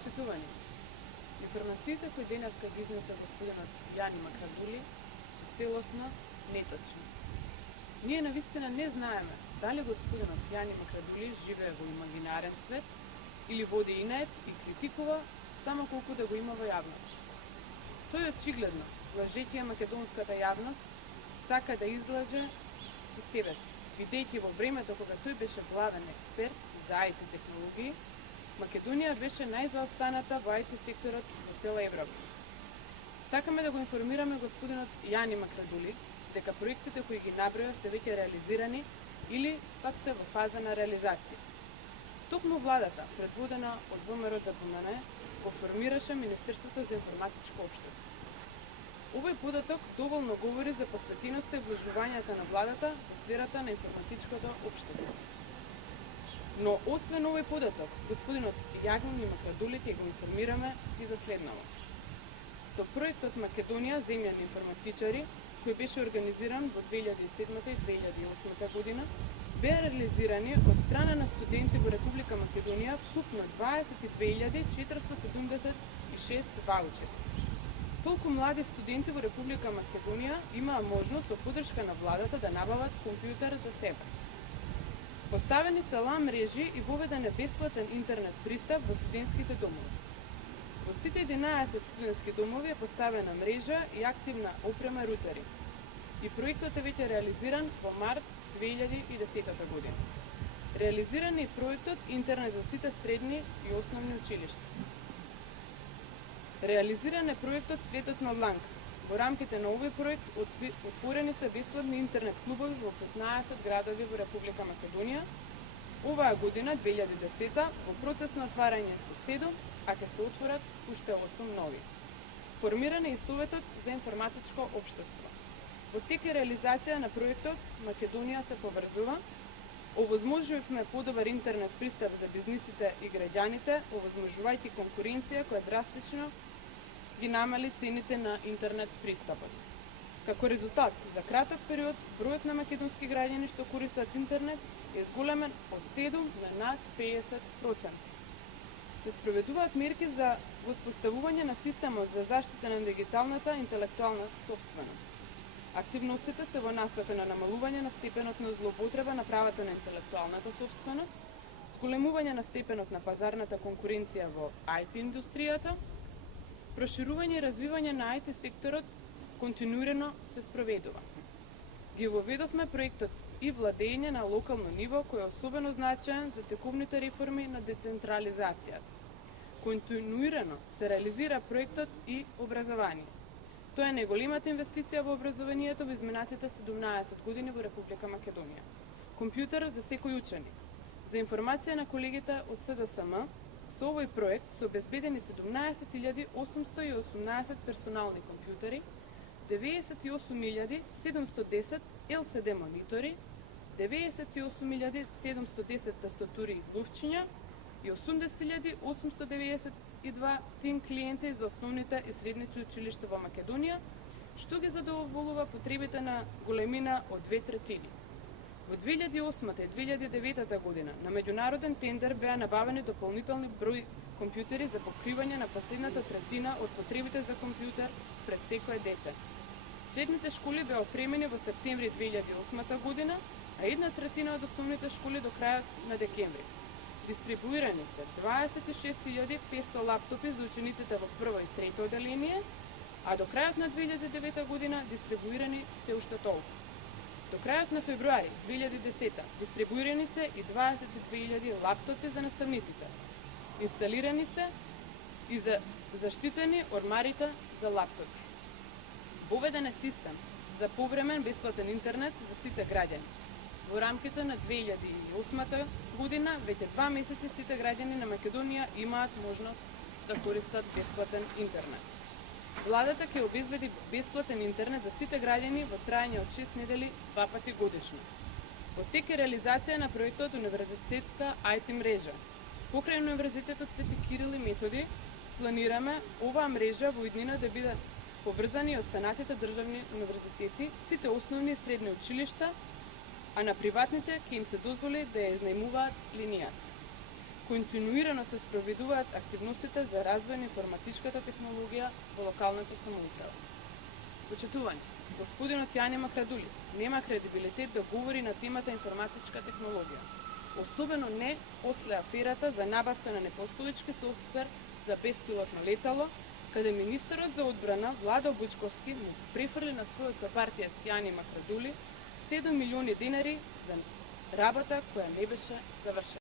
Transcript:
Почитувани, информациите кои денеска ги изнесе господинот Јани Макрадули се целосно неточни. Ние навистина не знаеме дали господинот Јани Макрадули живее во имагинарен свет или води инет и критикува само колку да го има во јавност. Тој очигледно, лажејќи македонската јавност, сака да излаже и себе си, бидејќи во времето кога тој беше главен експерт за IT технологии, Македонија беше најзаостаната во IT секторот во цела Европа. Сакаме да го информираме господинот Јани Макрадули дека проектите кои ги наброја се веќе реализирани или пак се во фаза на реализација. Токму владата, предводена од ВМРО ДПМН, го формираше Министерството за информатичко општество. Овој податок доволно говори за посветеноста и вложувањата на владата во сферата на информатичкото општество. Но освен овој податок, господинот Јани Макрадули ќе го информираме и за следново. Со проектот Македонија земја на информатичари, кој беше организиран во 2007 и 2008 година, беа реализирани од страна на студенти во Република Македонија вкупно 22.476 ваучери. Толку млади студенти во Република Македонија имаа можност со поддршка на владата да набават компјутер за себе. Поставени се LAN мрежи и воведен е бесплатен интернет пристап во студентските домови. Во сите 11 студентски домови е поставена мрежа и активна опрема рутери. И проектот е веќе реализиран во март 2010 година. Реализиран е проектот интернет за сите средни и основни училишта. Реализиран е проектот Светот на Бланка. Во рамките на овој проект отворени се бесплатни интернет клубови во 15 градови во Република Македонија. Оваа година, 2010, во процес на отварање се 7, а ќе се отворат уште 8 нови. Формиран е и Советот за информатичко општество. Во тек е реализација на проектот Македонија се поврзува. Овозможувавме подобар интернет пристап за бизнисите и граѓаните, овозможувајќи конкуренција која драстично ги намали цените на интернет пристапот. Како резултат, за краток период, бројот на македонски граѓани што користат интернет е зголемен од 7 на над 50%. Се спроведуваат мерки за воспоставување на системот за заштита на дигиталната интелектуална собственост. Активностите се во насока на намалување на степенот на злоупотреба на правата на интелектуалната собственост, зголемување на степенот на пазарната конкуренција во IT индустријата, проширување и развивање на IT секторот континуирано се спроведува. Ги воведовме проектот и владење на локално ниво кој е особено значаен за тековните реформи на децентрализацијата. Континуирано се реализира проектот и образование. Тоа е најголемата инвестиција во образованието во изминатите 17 години во Република Македонија. Компјутер за секој ученик. За информација на колегите од СДСМ, со овој проект се обезбедени 17.818 персонални компјутери, 98.710 LCD монитори, 98.710 тастатури и лувчиња и 80.892 тим клиенти за основните и средните училишта во Македонија, што ги задоволува потребите на големина од 2/3. Во 2008 и 2009 година на меѓународен тендер беа набавени дополнителни број компјутери за покривање на последната третина од потребите за компјутер пред секое дете. Средните школи беа опремени во септември 2008 година, а 1/3 од основните школи до крајот на декември. Дистрибуирани се 26.500 лаптопи за учениците во прво и трето оделение, а до крајот на 2009 година дистрибуирани се уште толку. До крајот на февруари 2010 дистрибуирани се и 22.000 лаптопи за наставниците. Инсталирани се и заштитени ормарите за лаптопи. Воведен е систем за повремен бесплатен интернет за сите граѓани. Во рамките на 2008 година, веќе 2 месеци сите граѓани на Македонија имаат можност да користат бесплатен интернет. Владата ќе обезбеди бесплатен интернет за сите граѓани во трајање од 6 недели 2 пати годишно. Во тек е реализација на проектот Универзитетска IT мрежа. Покрај Универзитетот Свети Кирил и Методи, планираме оваа мрежа во иднина да биде поврзани и останатите државни универзитети, сите основни и средни училишта, а на приватните ќе им се дозволи да ја изнајмуваат линијата. континуирано се спроведуваат активностите за развој на информатичката технологија во локалната самоуправа. Почитување, господинот Јане Махрадули нема кредибилитет да говори на темата информатичка технологија, особено не после аферата за набавка на непостоечки софтвер за беспилотно летало, каде министерот за одбрана Владо Бучковски му префрли на својот сопартиец Јане Махрадули 7 милиони денари за работа која не беше завршена.